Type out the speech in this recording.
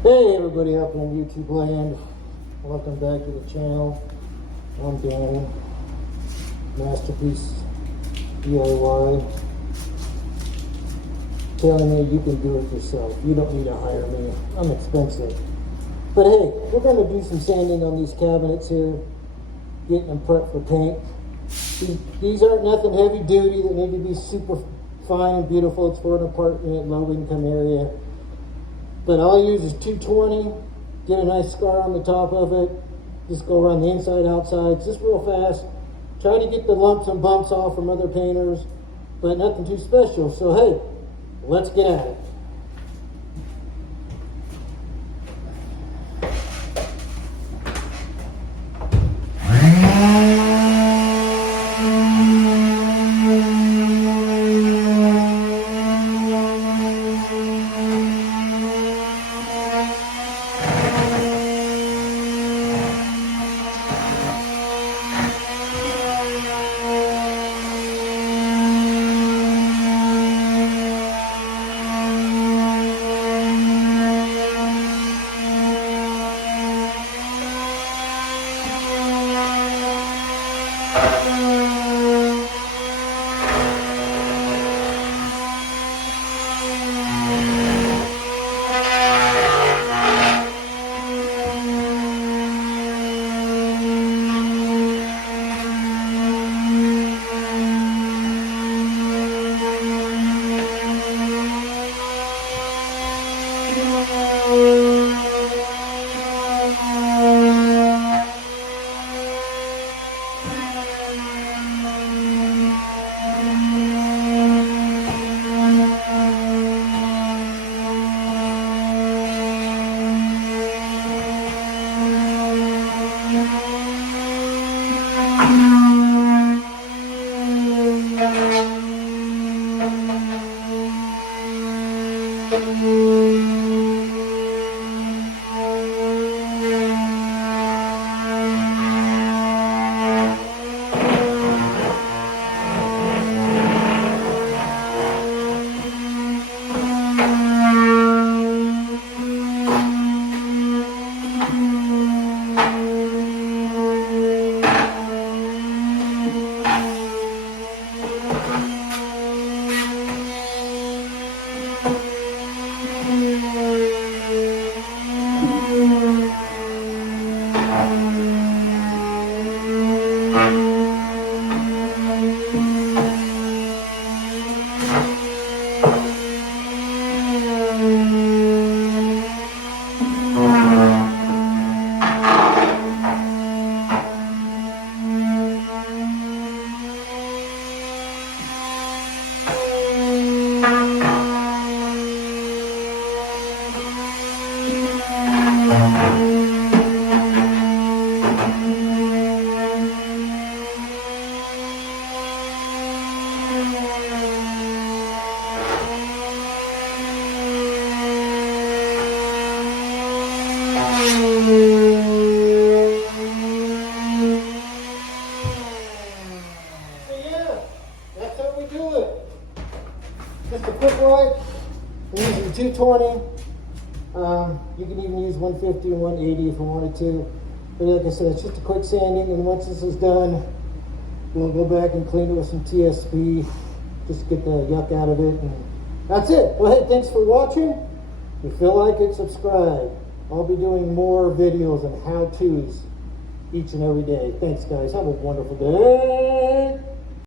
Hey everybody up on YouTube land, welcome back to the channel. I'm Danny, Masterpiece DIY, telling you you can do it yourself. You don't need to hire me, I'm expensive. But hey, we're going to do some sanding on these cabinets here, getting them prepped for paint. These aren't nothing heavy duty that need to be super fine and beautiful. It's for an apartment, low income area. But all I use is 220, get a nice scar on the top of it, just go around the inside, outside, just real fast. Try to get the lumps and bumps off from other painters, but nothing too special. So hey, let's get at it. Just a quick wipe. I'm using 220. You can even use 150 and 180 if you wanted to. But like I said, it's just a quick sanding, and once this is done, we'll go back and clean it with some TSP, just to get the yuck out of it. And that's it. Well, hey, thanks for watching. If you feel like it, subscribe. I'll be doing more videos and how-tos each and every day. Thanks, guys. Have a wonderful day.